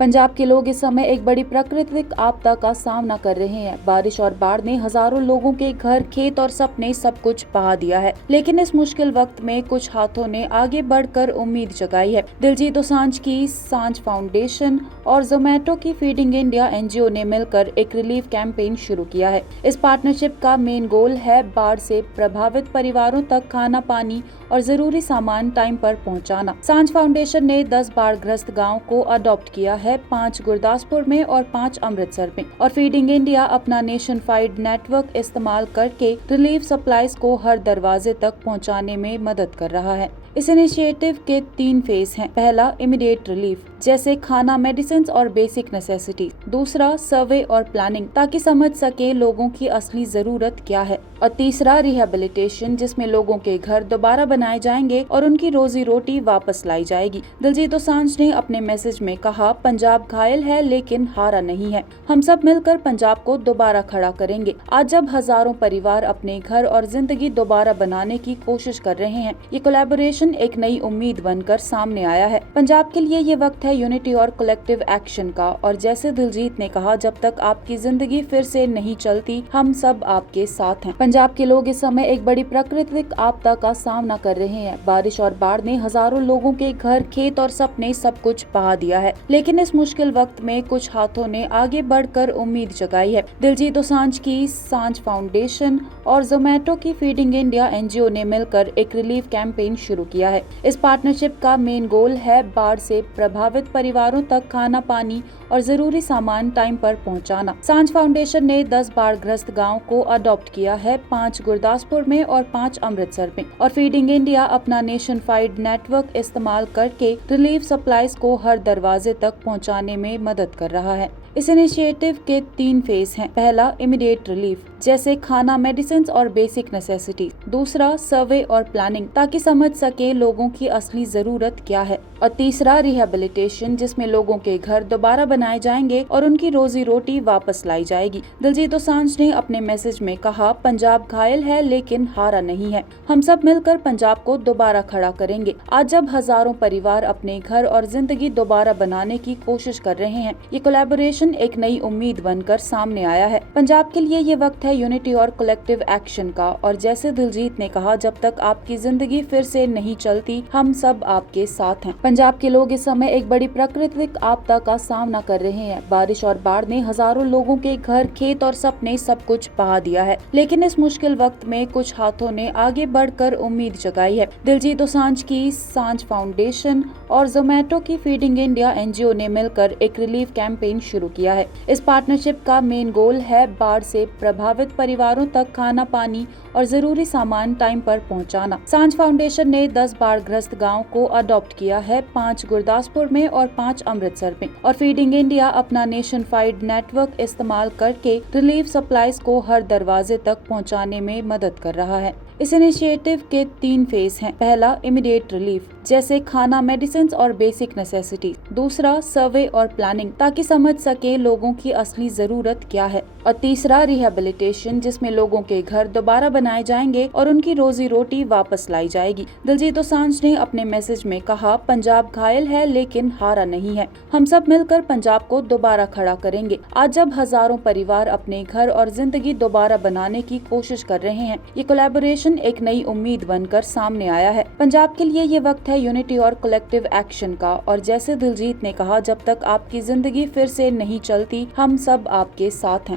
पंजाब के लोग इस समय एक बड़ी प्राकृतिक आपदा का सामना कर रहे हैं। बारिश और बाढ़ ने हजारों लोगों के घर, खेत और सपने सब कुछ बहा दिया है। लेकिन इस मुश्किल वक्त में कुछ हाथों ने आगे बढ़कर उम्मीद जगाई है। दिलजीत दोसांझ की सांझ फाउंडेशन और जोमेटो की फीडिंग इंडिया एनजीओ ने मिलकर एक रिलीफ कैंपेन शुरू किया है। इस पार्टनरशिप का मेन गोल है बाढ़ से प्रभावित परिवारों तक खाना, पानी और जरूरी सामान टाइम पर पहुंचाना। सांझ फाउंडेशन ने 10 बाढ़ग्रस्त गाँव को अडॉप्ट किया है, 5 गुरदासपुर में और 5 अमृतसर में, और फीडिंग इंडिया अपना नेशनवाइड नेटवर्क इस्तेमाल करके रिलीफ सप्लाईज को हर दरवाजे तक पहुंचाने में मदद कर रहा है। इस इनिशिएटिव के 3 फेज हैं। पहला, इमीडिएट रिलीफ, जैसे खाना, मेडिसिन और बेसिक नेसेसिटी। दूसरा, सर्वे और प्लानिंग, ताकि समझ सके लोगों की असली जरूरत क्या है। और तीसरा, रिहेबिलिटेशन, जिसमें लोगों के घर दोबारा बनाए जाएंगे और उनकी रोजी रोटी वापस लाई जाएगी। दिलजीत दोसांझ ने अपने मैसेज में कहा, पंजाब घायल है लेकिन हारा नहीं है। हम सब मिलकर पंजाब को दोबारा खड़ा करेंगे। आज जब हजारों परिवार अपने घर और जिंदगी दोबारा बनाने की कोशिश कर रहे हैं, ये कोलैबोरेशन एक नई उम्मीद बनकर सामने आया है। पंजाब के लिए ये वक्त है यूनिटी और कलेक्टिव एक्शन का। और जैसे दिलजीत ने कहा, जब तक आपकी जिंदगी फिर से नहीं चलती, हम सब आपके साथ हैं। पंजाब के लोग इस समय एक बड़ी प्राकृतिक आपदा का सामना कर रहे हैं। बारिश और बाढ़ ने हजारों लोगों के घर, खेत और सपने सब कुछ बहा दिया है। लेकिन इस मुश्किल वक्त में कुछ हाथों ने आगे बढ़कर उम्मीद जगाई है। दिलजीत दोसांझ की सांझ फाउंडेशन और जोमेटो की फीडिंग इंडिया एनजीओ ने मिलकर एक रिलीफ कैंपेन शुरू किया है। इस पार्टनरशिप का मेन गोल है बाढ़ से प्रभावित परिवारों तक खाना, पानी और जरूरी सामान टाइम पर पहुंचाना। सांझ फाउंडेशन ने 10 बाढ़ग्रस्त गाँव को अडॉप्ट किया है, 5 गुरदासपुर में और 5 अमृतसर में, और फीडिंग इंडिया अपना नेशनवाइड नेटवर्क इस्तेमाल करके रिलीफ सप्लाईज को हर दरवाजे तक पहुंचाने में मदद कर रहा है। इस इनिशिएटिव के 3 फेज हैं। पहला, इमीडिएट रिलीफ, जैसे खाना, मेडिसिन और बेसिक नेसेसिटी। दूसरा, सर्वे और प्लानिंग, ताकि समझ सके लोगों की असली जरूरत क्या है। और तीसरा, रिहेबिलिटेशन, जिसमें लोगों के घर दोबारा बनाए जाएंगे और उनकी रोजी रोटी वापस लाई जाएगी। दिलजीत दोसांझ ने अपने मैसेज में कहा, पंजाब घायल है लेकिन हारा नहीं है। हम सब मिलकर पंजाब को दोबारा खड़ा करेंगे। आज जब हजारों परिवार अपने घर और जिंदगी दोबारा बनाने की कोशिश कर रहे हैं, ये कोलैबोरेशन एक नई उम्मीद बनकर सामने आया है। पंजाब के लिए ये वक्त है यूनिटी और कलेक्टिव एक्शन का। और जैसे दिलजीत ने कहा, जब तक आपकी जिंदगी फिर से नहीं चलती, हम सब आपके साथ हैं। पंजाब के लोग इस समय एक बड़ी प्राकृतिक आपदा का सामना कर रहे हैं। बारिश और बाढ़ ने हजारों लोगों के घर, खेत और सपने सब कुछ बहा दिया है। लेकिन इस मुश्किल वक्त में कुछ हाथों ने आगे बढ़कर उम्मीद जगाई है। दिलजीत दोसांझ की सांझ फाउंडेशन और जोमेटो की फीडिंग इंडिया एनजीओ ने मिलकर एक रिलीफ कैंपेन शुरू किया है। इस पार्टनरशिप का मेन गोल है बाढ़ से प्रभावित परिवारों तक खाना, पानी और जरूरी सामान टाइम पर पहुंचाना। सांझ फाउंडेशन ने 10 बाढ़ग्रस्त गाँव को अडॉप्ट किया है, 5 गुरदासपुर में और 5 अमृतसर में, और फीडिंग इंडिया अपना नेशनवाइड नेटवर्क इस्तेमाल करके रिलीफ सप्लाईज को हर दरवाजे तक पहुंचाने में मदद कर रहा है। इस इनिशिएटिव के 3 फेज हैं। पहला, इमीडिएट रिलीफ, जैसे खाना, मेडिसिन और बेसिक नेसेसिटी। दूसरा, सर्वे और प्लानिंग, ताकि समझ सके लोगों की असली जरूरत क्या है। और तीसरा, रिहेबिलिटेशन, जिसमें लोगों के घर दोबारा बनाए जाएंगे और उनकी रोजी रोटी वापस लाई जाएगी। दिलजीत दोसांझ ने अपने मैसेज में कहा, पंजाब घायल है लेकिन हारा नहीं है। हम सब मिलकर पंजाब को दोबारा खड़ा करेंगे। आज जब हजारों परिवार अपने घर और जिंदगी दोबारा बनाने की कोशिश कर रहे हैं, ये कोलैबोरेशन एक नई उम्मीद बनकर सामने आया है। पंजाब के लिए ये वक्त है यूनिटी और कलेक्टिव एक्शन का। और जैसे दिलजीत ने कहा, जब तक आपकी जिंदगी फिर से नहीं चलती, हम सब आपके साथ हैं।